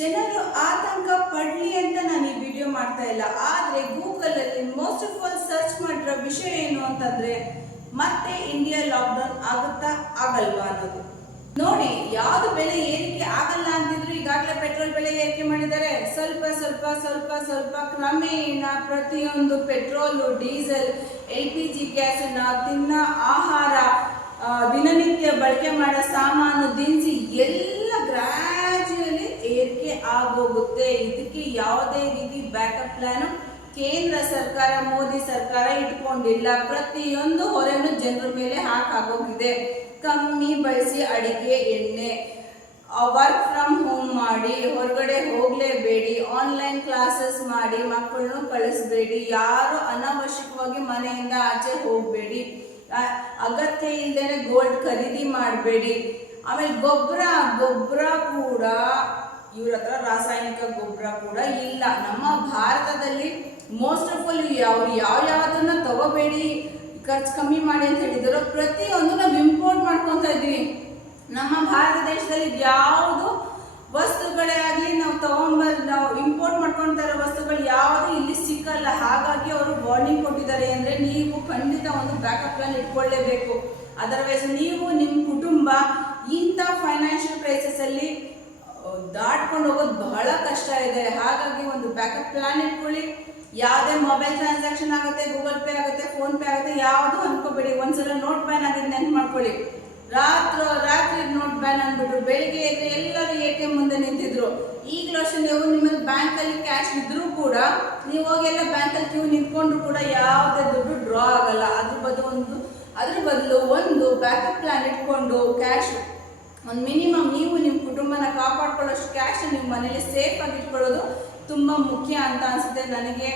ಜನರು ಆತಂಕ ಪಡಲಿ ಅಂತ ನಾನು ಈ ವಿಡಿಯೋ ಮಾಡ್ತಾ ಇಲ್ಲ. ಆದರೆ ಗೂಗಲಲ್ಲಿ ಮೋಸ್ಟ್ ಆಫ್ ಆಲ್ ಸರ್ಚ್ ಮಾಡಿರೋ ವಿಷಯ ಏನು ಅಂತಂದ್ರೆ ಮತ್ತೆ ಇಂಡಿಯಾ ಲಾಕ್ಡೌನ್ ಆಗುತ್ತಾ ಆಗಲ್ವಾ ಅನ್ನೋದು. ನೋಡಿ, ಯಾವ್ದು ಬೆಲೆ ಏರಿಕೆ ಆಗಲ್ಲ ಅಂತಿದ್ರು ಈಗಾಗಲೇ ಪೆಟ್ರೋಲ್ ಬೆಲೆ ಏರಿಕೆ ಮಾಡಿದ್ದಾರೆ. ಸ್ವಲ್ಪ ಸ್ವಲ್ಪ ಸ್ವಲ್ಪ ಸ್ವಲ್ಪ ಕ್ರಮೇಣ ಪ್ರತಿಯೊಂದು ಪೆಟ್ರೋಲು, ಡೀಸೆಲ್, LPG ಗ್ಯಾಸ್, ನಾವು ತಿನ್ನ ಆಹಾರ, ದಿನನಿತ್ಯ ಬಳಕೆ ಮಾಡೋ ಸಾಮಾನು, ದಿನಸಿ ಎಲ್ಲ ಗ್ರಾಜುಯಲಿ ಏರಿಕೆ ಆಗೋಗುತ್ತೆ. ಇದಕ್ಕೆ ಯಾವುದೇ ರೀತಿ ಬ್ಯಾಕಪ್ ಪ್ಲಾನ್ ಕೇಂದ್ರ ಸರ್ಕಾರ, ಮೋದಿ ಸರ್ಕಾರ ಇಟ್ಕೊಂಡಿಲ್ಲ. ಪ್ರತಿಯೊಂದು ಹೊರೆನು ಜನರ ಮೇಲೆ ಹಾಕಾಗೋಗಿದೆ. ಕಮ್ಮಿ ಬಳಸಿ ಅಡಿಗೆ ಎಣ್ಣೆ, ವರ್ಕ್ ಫ್ರಮ್ ಹೋಮ್ ಮಾಡಿ, ಹೊರಗಡೆ ಹೋಗಲೇಬೇಡಿ, ಆನ್ಲೈನ್ ಕ್ಲಾಸಸ್ ಮಾಡಿ, ಮಕ್ಕಳನ್ನು ಕಳಿಸ್ಬೇಡಿ, ಯಾರು ಅನಾವಶ್ಯಕವಾಗಿ ಮನೆಯಿಂದ ಆಚೆ ಹೋಗಬೇಡಿ, ಅಗತ್ಯ ಇಲ್ಲದೇನೆ ಗೋಲ್ಡ್ ಖರೀದಿ ಮಾಡಬೇಡಿ. ಆಮೇಲೆ ಗೊಬ್ಬರ ಕೂಡ ಇವ್ರ ಹತ್ರ ರಾಸಾಯನಿಕ ಗೊಬ್ಬರ ಕೂಡ ಇಲ್ಲ. ನಮ್ಮ ಭಾರತದಲ್ಲಿ ಮೋಸ್ಟ್ ಆಫ್ ಆಲ್ ಯಾವ್ದನ್ನ ತಗೋಬೇಡಿ, ಖರ್ಚು ಕಮ್ಮಿ ಮಾಡಿ ಅಂತ ಹೇಳಿದ್ರು, ಪ್ರತಿಯೊಂದು ನಾವು ಇಂಪೋರ್ಟ್ ಮಾಡ್ಕೊತಾ ಇದೀವಿ. ನಮ್ಮ ಭಾರತ ದೇಶದಲ್ಲಿ ಯಾವುದು ವಸ್ತುಗಳೇ ಆಗಲಿ ನಾವು ಇಂಪೋರ್ಟ್ ಮಾಡ್ಕೊಳ್ತಾ ಇರೋ ವಸ್ತುಗಳು ಯಾವುದು ಇಲ್ಲಿ ಸಿಕ್ಕಲ್ಲ. ಹಾಗಾಗಿ ಅವರು ವಾರ್ನಿಂಗ್ ಕೊಟ್ಟಿದ್ದಾರೆ. ಅಂದರೆ ನೀವು ಖಂಡಿತ ಒಂದು ಬ್ಯಾಕಪ್ ಪ್ಲಾನ್ ಇಟ್ಕೊಳ್ಳೇಬೇಕು. ಅದರ್ವೈಸ್ ನೀವು ನಿಮ್ಮ ಕುಟುಂಬ ಇಂಥ ಫೈನಾನ್ಷಿಯಲ್ ಕ್ರೈಸಿಸ್ ಅಲ್ಲಿ ದಾಟ್ಕೊಂಡು ಹೋಗೋದು ಬಹಳ ಕಷ್ಟ ಇದೆ. ಹಾಗಾಗಿ ಒಂದು ಬ್ಯಾಕಪ್ ಪ್ಲಾನ್ ಇಟ್ಕೊಳ್ಳಿ. ಯಾವುದೇ ಮೊಬೈಲ್ ಟ್ರಾನ್ಸಾಕ್ಷನ್ ಆಗುತ್ತೆ, ಗೂಗಲ್ ಪೇ ಆಗುತ್ತೆ, ಫೋನ್ ಪೇ ಆಗುತ್ತೆ, ಯಾವುದು ಅನ್ಕೋಬೇಡಿ. ಒಂದ್ಸಲ ನೋಟ್ ಬ್ಯಾನ್ ಆಗಿದೆ ನೆನ್ಪು ಮಾಡ್ಕೊಳ್ಳಿ. ರಾತ್ರಿ ನೋಟ್ ಬ್ಯಾನ್ ಅಂದ್ಬಿಟ್ಟು ಬೆಳಿಗ್ಗೆ ಎದ್ರೆ ಎಲ್ಲರೂ ATM ಮುಂದೆ ನಿಂತಿದ್ರು. ಈಗಲೂ ಅಷ್ಟೇ, ನೀವು ನಿಮ್ಮಲ್ಲಿ ಬ್ಯಾಂಕಲ್ಲಿ ಕ್ಯಾಶ್ ಇದ್ರೂ ಕೂಡ ನೀವು ಹೋಗಿ ಎಲ್ಲ ಬ್ಯಾಂಕಲ್ಲಿ ಕ್ಯೂ ನಿಂತ್ಕೊಂಡ್ರು ಕೂಡ ಯಾವುದೇ ದುಡ್ಡು ಡ್ರಾ ಆಗಲ್ಲ. ಅದ್ರ ಬದಲು ಒಂದು ಬ್ಯಾಕಪ್ ಪ್ಲಾನ್ ಇಟ್ಕೊಂಡು ಕ್ಯಾಶ್ ಒಂದು ಮಿನಿಮಮ್ ನೀವು ನಿಮ್ಮ ಕುಟುಂಬನ ಕಾಪಾಡ್ಕೊಳ್ಳೋಷ್ಟು ಕ್ಯಾಶ್ ನಿಮ್ಮ ಮನೇಲಿ ಸೇಫ್ ಆಗಿ ಇಟ್ಕೊಳ್ಳೋದು ತುಂಬ ಮುಖ್ಯ ಅಂತ ಅನಿಸುತ್ತೆ ನನಗೆ.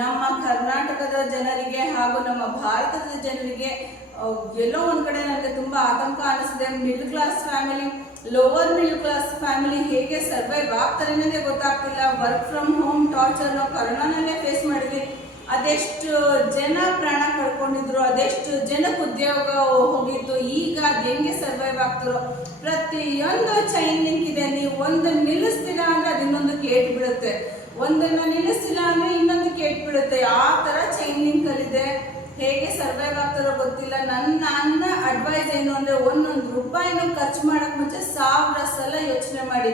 ನಮ್ಮ ಕರ್ನಾಟಕದ ಜನರಿಗೆ ಹಾಗೂ ನಮ್ಮ ಭಾರತದ ಜನರಿಗೆ ಎಲ್ಲೋ ಒಂದು ಕಡೆ ನನಗೆ ತುಂಬ ಆತಂಕ ಅನಿಸಿದೆ. Middle class family, lower middle class family ಹೇಗೆ ಸರ್ವೈವ್ ಆಗ್ತಾರೆ ಅನ್ನೋದೇ ಗೊತ್ತಾಗ್ತಿಲ್ಲ. ವರ್ಕ್ ಫ್ರಮ್ ಹೋಮ್ ಟಾರ್ಚರ್ ನಾವು ಕರೋನಾನಲ್ಲೇ ಫೇಸ್ ಮಾಡಿದ್ವಿ. ಅದೆಷ್ಟು ಜನ ಪ್ರಾಣ ಕಳ್ಕೊಂಡಿದ್ರು, ಅದೆಷ್ಟು ಜನಕ್ಕೆ ಉದ್ಯೋಗ ಹೋಗಿತ್ತು. ಈಗ ಅದು ಹೆಂಗೆ ಸರ್ವೈವ್ ಆಗ್ತಾರೋ, ಪ್ರತಿಯೊಂದು ಚೈನ್ ಲಿಂಕ್ ಇದೆ. ನೀವು ಒಂದು ನಿಲ್ಲಿಸ್ತೀರಾ ಅಂದ್ರೆ ಅದು ಇನ್ನೊಂದು ಕೇಟ್ ಬಿಡುತ್ತೆ, ಒಂದನ್ನು ನಿಲ್ಲಿಸ್ತಿಲ್ಲ ಅಂದ್ರೆ ಇನ್ನೊಂದು ಕೇಟ್ ಬಿಡುತ್ತೆ. ಆ ಥರ ಚೈನ್ ಲಿಂಕ್ ಅಲ್ಲಿದೆ. ಹೇಗೆ ಸರ್ವೈವ್ ಆಗ್ತಾರೋ ಗೊತ್ತಿಲ್ಲ. ನನ್ನ ಅಡ್ವೈಸ್ ಏನು ಅಂದರೆ, ಒಂದೊಂದು ರೂಪಾಯಿನೂ ಖರ್ಚು ಮಾಡೋಕ್ಕೆ ಮುಂಚೆ 1000 ಸಲ ಯೋಚನೆ ಮಾಡಿ.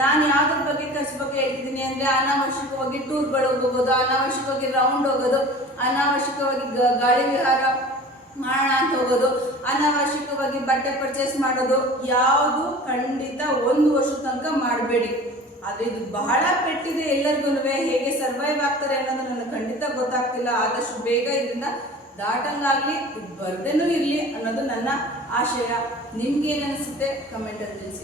ನಾನು ಯಾವುದ್ರ ಬಗ್ಗೆ ಖರ್ಚು ಬಗ್ಗೆ ಹೇಳ್ತಿದ್ದೀನಿ ಅಂದರೆ, ಅನಾವಶ್ಯಕವಾಗಿ ಟೂರ್ಗಳು ಹೋಗೋದು, ಅನಾವಶ್ಯಕವಾಗಿ ರೌಂಡ್ ಹೋಗೋದು, ಅನಾವಶ್ಯಕವಾಗಿ ಗಾಳಿ ವಿಹಾರ ಮಾಡೋಣ ಅಂತ ಹೋಗೋದು, ಅನಾವಶ್ಯಕವಾಗಿ ಬಟ್ಟೆ ಪರ್ಚೇಸ್ ಮಾಡೋದು ಯಾವುದು ಖಂಡಿತ 1 ವರ್ಷದ ತನಕ ಮಾಡಬೇಡಿ. ಆದರೆ ಇದು ಬಹಳ ಪೆಟ್ಟಿದೆ ಎಲ್ಲರಿಗೂ. ಹೇಗೆ ಸರ್ವೈವ್ ಆಗ್ತಾರೆ ಅನ್ನೋದು ನನಗೆ ಖಂಡಿತ ಗೊತ್ತಾಗ್ತಿಲ್ಲ. ಆದಷ್ಟು ಬೇಗ ಇದರಿಂದ ದಾಟಂಗಾಗಲಿ, ಬರ್ದೇನೂ ಇರಲಿ ಅನ್ನೋದು ನನ್ನ ಆಶಯ. ನಿಮ್ಗೇನು ಅನಿಸುತ್ತೆ ಕಮೆಂಟಲ್ಲಿ ತಿಳಿಸಿ.